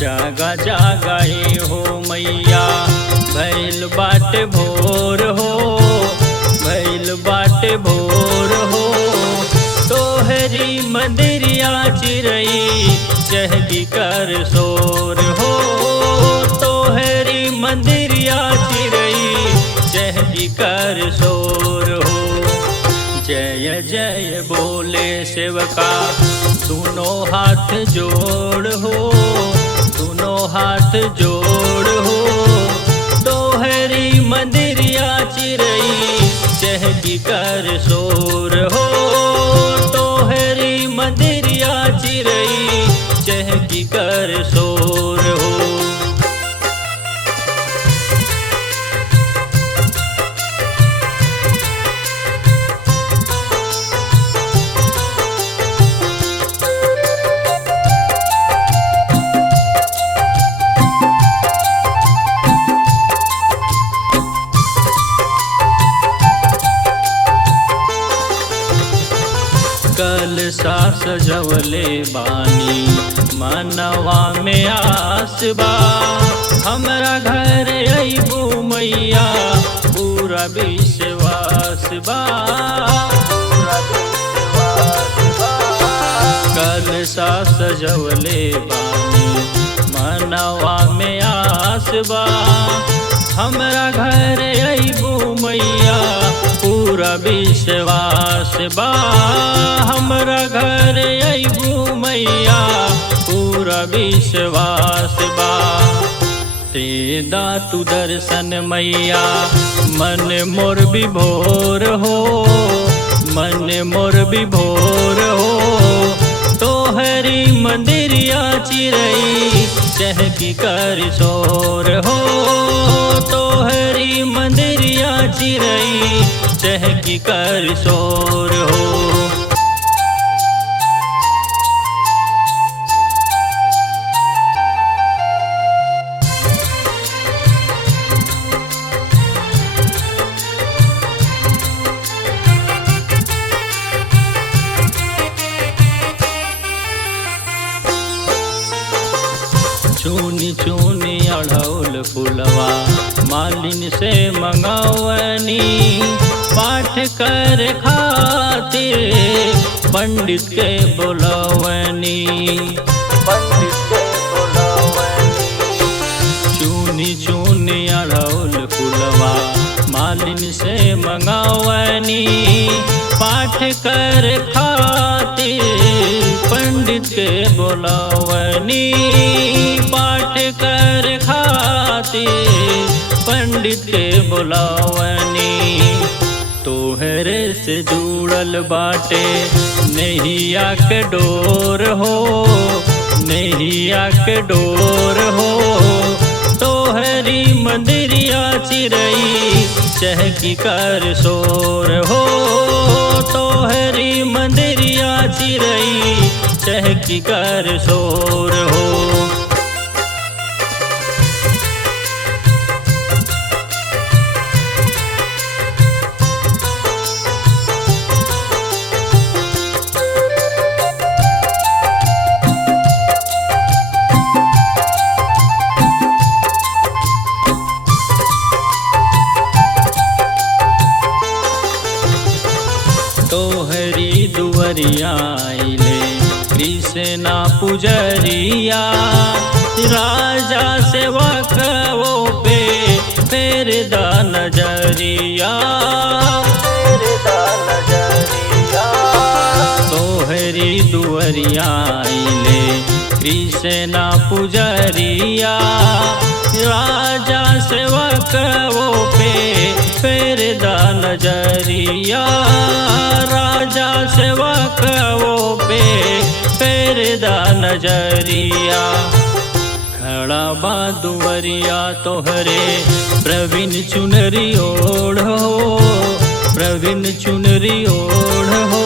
जागा जागा ए हो मैया भइल बाटे भोर हो, भइल बाटे भोर हो। तोहरी मंदिरिया चिरई चहकी कर शोर हो, तोहरी मंदिरिया चिरई चहकी कर शोर हो। जय जय बोले सेवका दोनों हाथ जोड़ हो, दोनों हाथ जोड़ हो। तोहरी मंदिरिया चिरई चहकी कर शोर हो, तोहरी मंदिरिया चिरई चहकी कर शोर हो। कलशा सजवले बानी मनवा में आस बा, हमरा घर अइबू मैया पूरा विश्वास बा। कलशा सजवले बानी मनवा में आस बा, हमरा घर अइबू मैया पूरा विश्वास बा। हमरा घर अइबू मैया पूरा विश्वास बा। तेदा तू दर्शन मैया मन मोर विभोर हो, मन मोर विभोर हो। तोहरी मंदिरिया चिरई चहकी कर शोर हो, तोहरी मंदिरिया चिरई चहकी कर शोर हो। चूनी चूनी अढ़ौल फुलवा मालिन से मंगावनी, पाठ कर खातिर पंडित के बुलावनी, पंडित के बुलावनी। चूनी चूनी अढ़ौल फुलवा मालिन से मंगावनी, पाठ कर खातिर पंडित के बुलावनी, पाठ कर खातिर पंडित के बुलावनी। तोहरे से जुड़ल बाटे नैया के डोर हो, नैया के डोर हो। तोहरी मंदिरिया चिरई चहकी कर शोर हो, तोहरी मंदिरिया चिरई चहकी कर शोर हो। तोहरी दुवरिया आइले कृष्णा पुजरिया, राजा सेवकवो पे फेर दा नजरिया, फेर दा नजरिया। तोहरी दुवरिया आइले कृष्णा पुजरिया, राजा सेवकवो पे फेर दा नजरिया, राजा सेवकवो पे फेर दा नजरिया। खड़ा बा दुवरिया तोहरे प्रवीण चुनरी ओढ़ो, प्रवीण चुनरी ओढ़ो।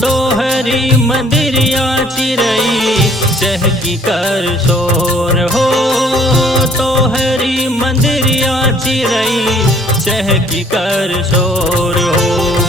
तोहरी मंदिरिया चिरई चहकी कर शोर हो, तोहरी मंदिरिया चिरई चहकी कर शोर हो।